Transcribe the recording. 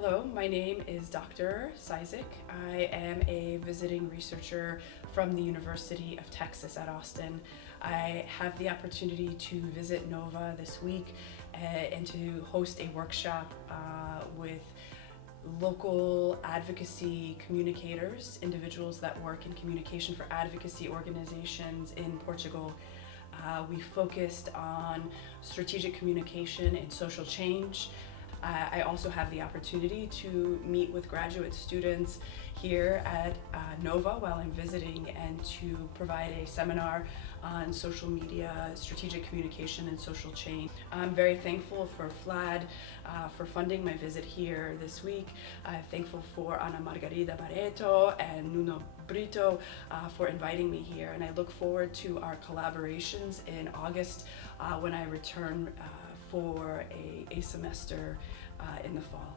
Hello, my name is Dr. Ciszek. I am a visiting researcher from the University of Texas at Austin. I have the opportunity to visit NOVA this week and to host a workshop with local advocacy communicators, individuals that work in communication for advocacy organizations in Portugal. We focused on strategic communication and social change. I also have the opportunity to meet with graduate students here at NOVA while I'm visiting and to provide a seminar on social media, strategic communication and social change. I'm very thankful for FLAD for funding my visit here this week. I'm thankful for Ana Margarida Barreto and Nuno Brito for inviting me here, and I look forward to our collaborations in August when I return for a semester in the fall.